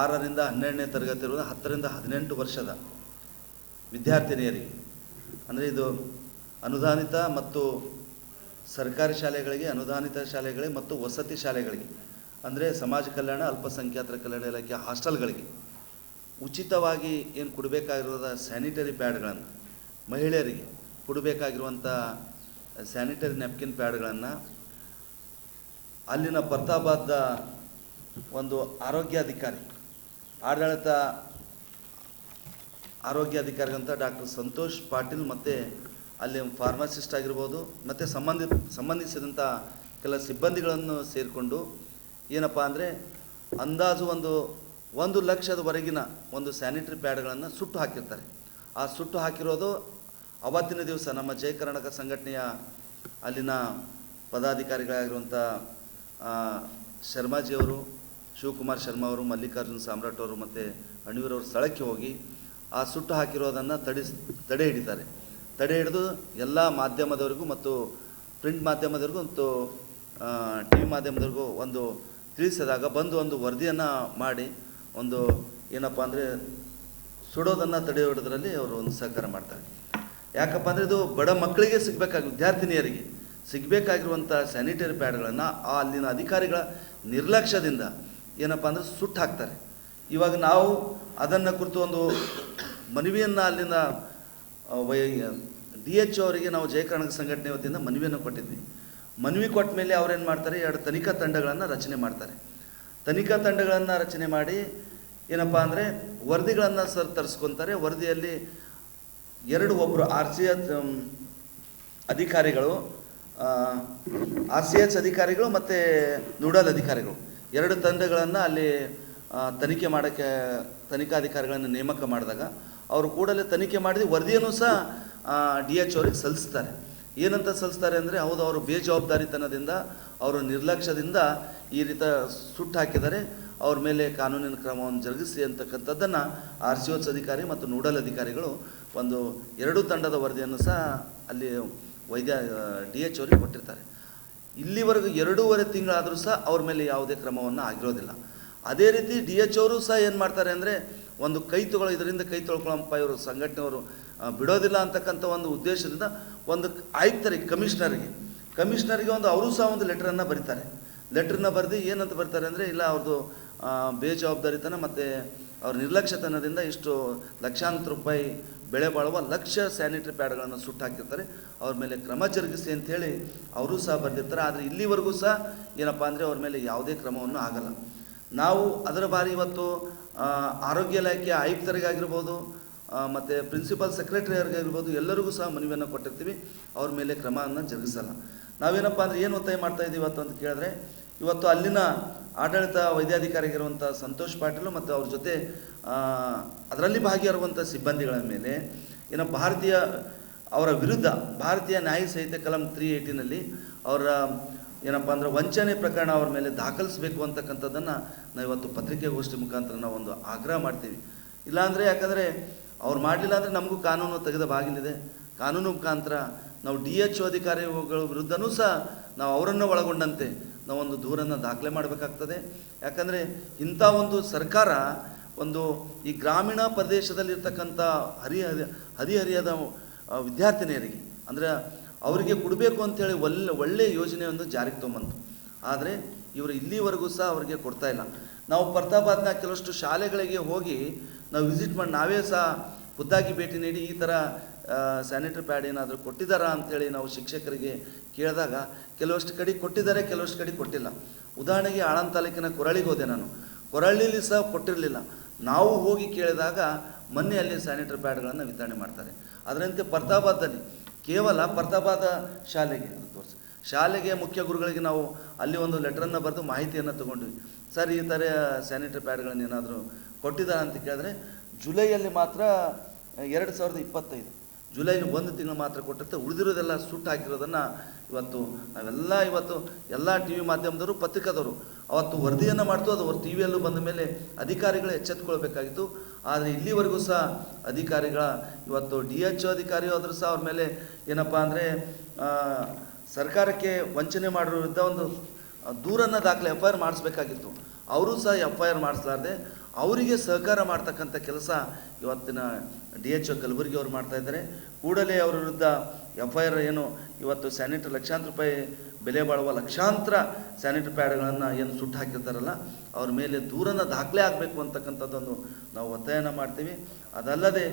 6ರಿಂದ 12ನೇ ತರಗತಿ ಇರುವ 10ರಿಂದ 18 ವರ್ಷದ ವಿದ್ಯಾರ್ಥಿನಿಯರಿಗೆ, ಅಂದರೆ ಇದು ಅನುದಾನಿತ ಮತ್ತು ಸರ್ಕಾರಿ ಶಾಲೆಗಳಿಗೆ, ಅನುದಾನಿತ ಶಾಲೆಗಳಿಗೆ ಮತ್ತು ವಸತಿ ಶಾಲೆಗಳಿಗೆ, ಅಂದರೆ ಸಮಾಜ ಕಲ್ಯಾಣ ಅಲ್ಪಸಂಖ್ಯಾತರ ಕಲ್ಯಾಣ ಇಲಾಖೆ ಹಾಸ್ಟೆಲ್ಗಳಿಗೆ ಉಚಿತವಾಗಿ ಏನು ಕೊಡಬೇಕಾಗಿರೋದ ಸ್ಯಾನಿಟರಿ ಪ್ಯಾಡ್ಗಳನ್ನು, ಮಹಿಳೆಯರಿಗೆ ಕೊಡಬೇಕಾಗಿರುವಂಥ ಸ್ಯಾನಿಟರಿ ನ್ಯಾಪ್ಕಿನ್ ಪ್ಯಾಡ್ಗಳನ್ನು ಅಲ್ಲಿನ ಬರ್ತಾಬಾದ ಒಂದು ಆರೋಗ್ಯಾಧಿಕಾರಿ, ಆಡಳಿತ ಆರೋಗ್ಯಾಧಿಕಾರಿಗಂತ ಡಾಕ್ಟರ್ ಸಂತೋಷ್ ಪಾಟೀಲ್ ಮತ್ತು ಅಲ್ಲಿ ಫಾರ್ಮಸಿಸ್ಟ್ ಆಗಿರ್ಬೋದು ಮತ್ತು ಸಂಬಂಧಿಸಿದಂಥ ಕೆಲ ಸಿಬ್ಬಂದಿಗಳನ್ನು ಸೇರಿಕೊಂಡು ಏನಪ್ಪ ಅಂದರೆ ಅಂದಾಜು 1 ಲಕ್ಷದವರೆಗಿನ ಒಂದು ಸ್ಯಾನಿಟರಿ ಪ್ಯಾಡ್ಗಳನ್ನು ಸುಟ್ಟು ಹಾಕಿರ್ತಾರೆ. ಆ ಸುಟ್ಟು ಹಾಕಿರೋದು ಅವತ್ತಿನ ದಿವಸ ನಮ್ಮ ಜಯ ಕರ್ನಾಟಕ ಸಂಘಟನೆಯ ಅಲ್ಲಿನ ಪದಾಧಿಕಾರಿಗಳಾಗಿರುವಂಥ ಶರ್ಮಾಜಿಯವರು, ಶಿವಕುಮಾರ್ ಶರ್ಮಾ ಅವರು, ಮಲ್ಲಿಕಾರ್ಜುನ್ ಸಾಮ್ರಾಟ್ ಅವರು ಮತ್ತು ಅಣಿವೀರವರು ಸ್ಥಳಕ್ಕೆ ಹೋಗಿ ಆ ಸುಟ್ಟು ಹಾಕಿರೋದನ್ನು ತಡೆ ಹಿಡಿತಾರೆ. ತಡೆ ಹಿಡಿದು ಎಲ್ಲ ಮಾಧ್ಯಮದವರಿಗೂ ಮತ್ತು ಪ್ರಿಂಟ್ ಮಾಧ್ಯಮದವರಿಗೂ ಮತ್ತು ಟಿ ವಿ ಮಾಧ್ಯಮದವರಿಗೂ ಒಂದು ತಿಳಿಸಿದಾಗ ಬಂದು ಒಂದು ವರದಿಯನ್ನು ಮಾಡಿ ಒಂದು ಏನಪ್ಪ ಅಂದರೆ ಸುಡೋದನ್ನು ತಡೆ ಹಿಡಿದ್ರಲ್ಲಿ ಅವರು ಒಂದು ಸಹಕಾರ ಮಾಡ್ತಾರೆ. ಯಾಕಪ್ಪ ಅಂದರೆ ಇದು ಬಡ ಮಕ್ಕಳಿಗೆ ವಿದ್ಯಾರ್ಥಿನಿಯರಿಗೆ ಸಿಗಬೇಕಾಗಿರುವಂಥ ಸ್ಯಾನಿಟರಿ ಪ್ಯಾಡ್ಗಳನ್ನು ಅಲ್ಲಿನ ಅಧಿಕಾರಿಗಳ ನಿರ್ಲಕ್ಷ್ಯದಿಂದ ಏನಪ್ಪ ಅಂದರೆ ಸುಟ್ಟು ಹಾಕ್ತಾರೆ. ಇವಾಗ ನಾವು ಅದನ್ನು ಕುರಿತು ಒಂದು ಮನವಿಯನ್ನು ಅಲ್ಲಿನ DHO ಅವರಿಗೆ ನಾವು ಜಯ ಕರ್ನಾಟಕ ಸಂಘಟನೆ ವತಿಯಿಂದ ಮನವಿಯನ್ನು ಕೊಟ್ಟಿದ್ವಿ. ಮನವಿ ಕೊಟ್ಟ ಮೇಲೆ ಅವ್ರೇನು ಮಾಡ್ತಾರೆ, 2 ತನಿಖಾ ತಂಡಗಳನ್ನು ರಚನೆ ಮಾಡ್ತಾರೆ. ತನಿಖಾ ತಂಡಗಳನ್ನು ರಚನೆ ಮಾಡಿ ಏನಪ್ಪ ಅಂದರೆ ವರದಿಗಳನ್ನು ತರಿಸ್ಕೊತಾರೆ. ವರದಿಯಲ್ಲಿ ಒಬ್ಬರು RCH ಅಧಿಕಾರಿಗಳು, RCH ಅಧಿಕಾರಿಗಳು ಮತ್ತು ನೋಡಲ್ ಅಧಿಕಾರಿಗಳು 2 ತಂಡಗಳನ್ನು ಅಲ್ಲಿ ತನಿಖೆ ಮಾಡೋಕ್ಕೆ ತನಿಖಾಧಿಕಾರಿಗಳನ್ನು ನೇಮಕ ಮಾಡಿದಾಗ ಅವರು ಕೂಡಲೇ ತನಿಖೆ ಮಾಡಿ ವರದಿಯನ್ನು ಸಹ DHO ಅವರಿಗೆ ಸಲ್ಲಿಸ್ತಾರೆ. ಏನಂತ ಸಲ್ಲಿಸ್ತಾರೆ ಅಂದರೆ, ಹೌದು ಅವರು ಬೇಜವಾಬ್ದಾರಿತನದಿಂದ, ಅವರ ನಿರ್ಲಕ್ಷ್ಯದಿಂದ ಈ ರೀತಿ ಸುಟ್ಟು ಹಾಕಿದ್ದಾರೆ, ಅವ್ರ ಮೇಲೆ ಕಾನೂನಿನ ಕ್ರಮವನ್ನು ಜರುಗಿಸಿ ಅಂತಕ್ಕಂಥದ್ದನ್ನು RCH ಅಧಿಕಾರಿ ಮತ್ತು ನೋಡಲ್ ಅಧಿಕಾರಿಗಳು ಒಂದು 2 ತಂಡದ ವರದಿಯನ್ನು ಸಹ ಅಲ್ಲಿ DHO ಅವರಿಗೆ ಕೊಟ್ಟಿರ್ತಾರೆ. ಇಲ್ಲಿವರೆಗೂ 2.5 ತಿಂಗಳಾದರೂ ಸಹ ಅವ್ರ ಮೇಲೆ ಯಾವುದೇ ಕ್ರಮವನ್ನು ಆಗಿರೋದಿಲ್ಲ. ಅದೇ ರೀತಿ DHO ಅವರು ಸಹ ಏನು ಮಾಡ್ತಾರೆ ಅಂದರೆ, ಒಂದು ಇದರಿಂದ ಕೈ ತೊಳ್ಕೊಳ್ಳಪ್ಪ ಇವರು ಸಂಘಟನೆಯವರು ಬಿಡೋದಿಲ್ಲ ಅಂತಕ್ಕಂಥ ಒಂದು ಉದ್ದೇಶದಿಂದ ಒಂದು ಆಯುಕ್ತರಿಗೆ, ಕಮಿಷನರಿಗೆ ಒಂದು ಅವರು ಸಹ ಒಂದು ಲೆಟ್ರನ್ನು ಬರೀತಾರೆ. ಲೆಟ್ರನ್ನ ಬರೆದು ಏನಂತ ಬರ್ತಾರೆ ಅಂದರೆ, ಇಲ್ಲ ಅವ್ರದ್ದು ಬೇಜವಾಬ್ದಾರಿತನ ಮತ್ತು ಅವ್ರ ನಿರ್ಲಕ್ಷ್ಯತನದಿಂದ ಇಷ್ಟು ಲಕ್ಷಾಂತರ ರೂಪಾಯಿ ಬೆಳೆ ಬಾಳುವ ಲಕ್ಷ ಸ್ಯಾನಿಟರಿ ಪ್ಯಾಡ್ಗಳನ್ನು ಸುಟ್ಟು ಹಾಕಿರ್ತಾರೆ, ಅವ್ರ ಮೇಲೆ ಕ್ರಮ ಜರುಗಿಸಿ ಅಂಥೇಳಿ ಅವರು ಸಹ ಬರೆದಿರ್ತಾರೆ. ಆದರೆ ಇಲ್ಲಿವರೆಗೂ ಸಹ ಏನಪ್ಪ ಅಂದರೆ ಅವ್ರ ಮೇಲೆ ಯಾವುದೇ ಕ್ರಮವನ್ನು ಆಗಲ್ಲ. ನಾವು ಅದರ ಬಾರಿ ಇವತ್ತು ಆರೋಗ್ಯ ಇಲಾಖೆಯ ಆಯುಕ್ತರಿಗಾಗಿರ್ಬೋದು ಮತ್ತು ಪ್ರಿನ್ಸಿಪಲ್ ಸೆಕ್ರೆಟರಿಯರಿಗಾಗಿರ್ಬೋದು ಎಲ್ಲರಿಗೂ ಸಹ ಮನವಿಯನ್ನು ಕೊಟ್ಟಿರ್ತೀವಿ, ಅವ್ರ ಮೇಲೆ ಕ್ರಮವನ್ನು ಜರುಗಿಸಲ್ಲ. ನಾವೇನಪ್ಪ ಅಂದರೆ ಏನು ಒತ್ತಾಯ ಮಾಡ್ತಾಯಿದ್ದೀವಿ ಇವತ್ತು ಅಂತ ಕೇಳಿದ್ರೆ, ಇವತ್ತು ಅಲ್ಲಿನ ಆಡಳಿತ ವೈದ್ಯಾಧಿಕಾರಿಗಿರುವಂಥ ಸಂತೋಷ್ ಪಾಟೀಲ್ ಮತ್ತು ಅವ್ರ ಜೊತೆ ಅದರಲ್ಲಿ ಭಾಗಿಯಾಗಿರುವಂಥ ಸಿಬ್ಬಂದಿಗಳ ಮೇಲೆ ಅವರ ವಿರುದ್ಧ ಭಾರತೀಯ ನ್ಯಾಯ ಸಂಹಿತೆ ಕಲಂ 380ನಲ್ಲಿ ಅವರ ಏನಪ್ಪ ಅಂದರೆ ವಂಚನೆ ಪ್ರಕರಣ ಅವ್ರ ಮೇಲೆ ದಾಖಲಿಸಬೇಕು ಅಂತಕ್ಕಂಥದ್ದನ್ನು ನಾವು ಇವತ್ತು ಪತ್ರಿಕೆಗೋಷ್ಠಿ ಮುಖಾಂತರ ನಾವು ಒಂದು ಆಗ್ರಹ ಮಾಡ್ತೀವಿ. ಇಲ್ಲಾಂದರೆ ಯಾಕಂದರೆ ಅವ್ರು ಮಾಡಲಿಲ್ಲ ಅಂದರೆ ನಮಗೂ ಕಾನೂನು ತೆಗೆದ ಬಾಗಿಲಿದೆ. ಕಾನೂನು ಮುಖಾಂತರ ನಾವು DHO ಅಧಿಕಾರಿಗಳ ವಿರುದ್ಧನೂ ಸಹ ನಾವು ಅವರನ್ನು ಒಳಗೊಂಡಂತೆ ನಾವೊಂದು ದೂರನ್ನು ದಾಖಲೆ ಮಾಡಬೇಕಾಗ್ತದೆ. ಯಾಕಂದರೆ ಇಂಥ ಒಂದು ಸರ್ಕಾರ ಈ ಗ್ರಾಮೀಣ ಪ್ರದೇಶದಲ್ಲಿರ್ತಕ್ಕಂಥ ಹದಿಹರಿಯದ ವಿದ್ಯಾರ್ಥಿನಿಯರಿಗೆ ಅಂದರೆ ಅವರಿಗೆ ಕೊಡಬೇಕು ಅಂಥೇಳಿ ಒಳ್ಳೆಯ ಯೋಜನೆಯೊಂದು ಜಾರಿಗೆ ತೊಗೊಂಬಂತು. ಆದರೆ ಇವರು ಇಲ್ಲಿವರೆಗೂ ಸಹ ಅವರಿಗೆ ಕೊಡ್ತಾಯಿಲ್ಲ. ನಾವು ಪ್ರತಾಪಾದ್ನ ಕೆಲವಷ್ಟು ಶಾಲೆಗಳಿಗೆ ಹೋಗಿ ನಾವು ವಿಸಿಟ್ ಮಾಡಿ ನಾವೇ ಸಹ ಖುದ್ದಾಗಿ ಭೇಟಿ ನೀಡಿ ಈ ಥರ ಸ್ಯಾನಿಟರಿ ಪ್ಯಾಡ್ ಏನಾದರೂ ಕೊಟ್ಟಿದ್ದಾರಾ ಅಂಥೇಳಿ ನಾವು ಶಿಕ್ಷಕರಿಗೆ ಕೇಳಿದಾಗ ಕೆಲವಷ್ಟು ಕಡೆ ಕೊಟ್ಟಿದ್ದಾರೆ, ಕೆಲವಷ್ಟು ಕಡೆ ಕೊಟ್ಟಿಲ್ಲ. ಉದಾಹರಣೆಗೆ ಆಳಂದ ತಾಲೂಕಿನ ಕೊರಳಿಗೆ ಹೋದೆ ನಾನು, ಕೊರಳಿಲಿ ಸಹ ಕೊಟ್ಟಿರಲಿಲ್ಲ. ನಾವು ಹೋಗಿ ಕೇಳಿದಾಗ ಮೊನ್ನೆ ಅಲ್ಲಿ ಸ್ಯಾನಿಟರಿ ಪ್ಯಾಡ್ಗಳನ್ನು ವಿತರಣೆ ಮಾಡ್ತಾರೆ. ಅದರಂತೆ ಪ್ರತಾಪಾದಲ್ಲಿ ಕೇವಲ ಪ್ರತಾಪಾದ ಶಾಲೆಗೆ ಮುಖ್ಯ ಗುರುಗಳಿಗೆ ನಾವು ಅಲ್ಲಿ ಒಂದು ಲೆಟ್ರನ್ನು ಬರೆದು ಮಾಹಿತಿಯನ್ನು ತೊಗೊಂಡ್ವಿ. ಸರ್ ಈ ಥರ ಸ್ಯಾನಿಟರಿ ಪ್ಯಾಡ್ಗಳನ್ನು ಏನಾದರೂ ಕೊಟ್ಟಿದ್ದಾರೆ ಅಂತ ಕೇಳಿದ್ರೆ, ಜುಲೈಯಲ್ಲಿ ಮಾತ್ರ 2025 ಜುಲೈಲಿ 1 ತಿಂಗಳು ಮಾತ್ರ ಕೊಟ್ಟಿರ್ತಾರೆ. ಉಳಿದಿರೋದೆಲ್ಲ ಸುಟ್ಟು ಹಾಕಿರೋದನ್ನು ನಾವೆಲ್ಲ ಎಲ್ಲ ಟಿ ವಿ ಮಾಧ್ಯಮದವರು, ಪತ್ರಿಕಾದವರು ಅವತ್ತು ವರದಿಯನ್ನು ಮಾಡ್ತು. ಅದು ಟಿ ವಿಯಲ್ಲೂ ಬಂದ ಮೇಲೆ ಅಧಿಕಾರಿಗಳು ಎಚ್ಚೆತ್ತುಕೊಳ್ಬೇಕಾಗಿತ್ತು. ಆದರೆ ಇಲ್ಲಿವರೆಗೂ ಸಹ ಅಧಿಕಾರಿಗಳ DHO ಅಧಿಕಾರಿ ಆದರೂ ಸಹ ಅವ್ರ ಮೇಲೆ ಏನಪ್ಪ ಅಂದರೆ ಸರ್ಕಾರಕ್ಕೆ ವಂಚನೆ ಮಾಡಿರೋ ವಿರುದ್ಧ ಒಂದು ದೂರನ್ನು ದಾಖಲೆ FIR ಮಾಡಿಸ್ಬೇಕಾಗಿತ್ತು. ಅವರು ಸಹ FIR ಮಾಡಿಸಲಾರ್ದೆ ಅವರಿಗೆ ಸಹಕಾರ ಮಾಡ್ತಕ್ಕಂಥ ಕೆಲಸ ಇವತ್ತಿನ DHO ಕಲಬುರಗಿ ಅವರು ಮಾಡ್ತಾ ಇದ್ದಾರೆ. ಕೂಡಲೇ ಅವರ ವಿರುದ್ಧ FIR ಏನು ಇವತ್ತು ಸ್ಯಾನಿಟರಿ ಲಕ್ಷಾಂತರ ರೂಪಾಯಿ ಬೆಲೆ ಬಾಳುವ ಲಕ್ಷಾಂತರ ಸ್ಯಾನಿಟರಿ ಪ್ಯಾಡ್ಗಳನ್ನು ಏನು ಸುಟ್ಟು ಹಾಕಿರ್ತಾರಲ್ಲ ಅವ್ರ ಮೇಲೆ ದೂರನ್ನು ದಾಖಲೆ ಆಗಬೇಕು ಅಂತಕ್ಕಂಥದ್ದನ್ನು ನಾವು ಒತ್ತಾಯನ ಮಾಡ್ತೀವಿ. ಅದಲ್ಲದೆ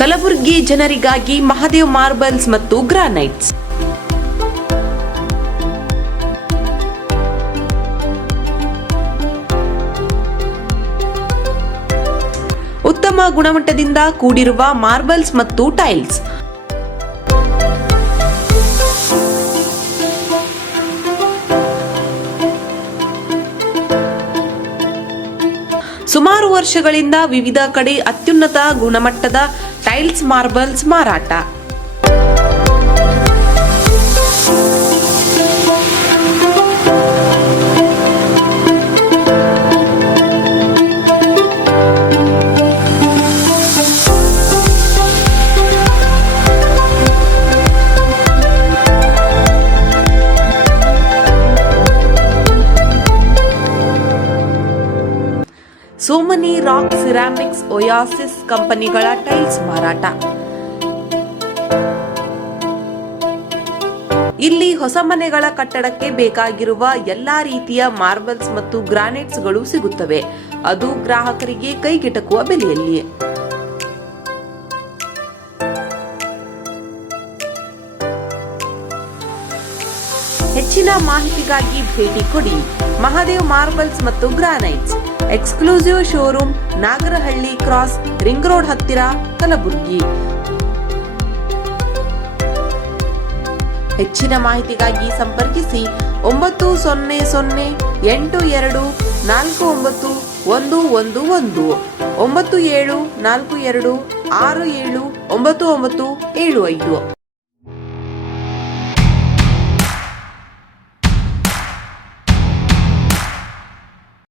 ಕಲಬುರಗಿ ಜನರಿಗಾಗಿ ಮಹಾದೇವ್ ಮಾರ್ಬಲ್ಸ್ ಮತ್ತು ಗ್ರಾನೈಟ್ಸ್. ಉತ್ತಮ ಗುಣಮಟ್ಟದಿಂದ ಕೂಡಿರುವ ಮಾರ್ಬಲ್ಸ್ ಮತ್ತು ಟೈಲ್ಸ್. ಸುಮಾರು ವರ್ಷಗಳಿಂದ ವಿವಿಧ ಕಡೆ ಅತ್ಯುನ್ನತ ಗುಣಮಟ್ಟದ ಟೈಲ್ಸ್ ಮಾರ್ಬಲ್ಸ್ ಮಾರಾಟ. ಸೋಮನಿ ರಾಕ್ ಸಿರಾಮಿಕ್ಸ್ ಒಯಾಸಿಸ್ ಕಂಪನಿಗಳ ಟೈಲ್ಸ್ ಮಾರಾಟ. ಇಲ್ಲಿ ಹೊಸ ಮನೆಗಳ ಕಟ್ಟಡಕ್ಕೆ ಬೇಕಾಗಿರುವ ಎಲ್ಲಾ ರೀತಿಯ ಮಾರ್ಬಲ್ಸ್ ಮತ್ತು ಗ್ರಾನೈಟ್ಸ್ಗಳು ಸಿಗುತ್ತವೆ, ಅದು ಗ್ರಾಹಕರಿಗೆ ಕೈಗೆಟಕುವ ಬೆಲೆಯಲ್ಲಿ. ಹೆಚ್ಚಿನ ಮಾಹಿತಿಗಾಗಿ ಭೇಟಿ ಕೊಡಿ. ಮಹಾದೇವ್ ಮಾರ್ಬಲ್ಸ್ ಮತ್ತು granites, exclusive showroom, Nagarahalli cross, ring road ಹತ್ತಿರ, ಕಲಬುರಗಿ. ಹೆಚ್ಚಿನ ಮಾಹಿತಿಗಾಗಿ ಸಂಪರ್ಕಿಸಿ 9008249111 9742679975.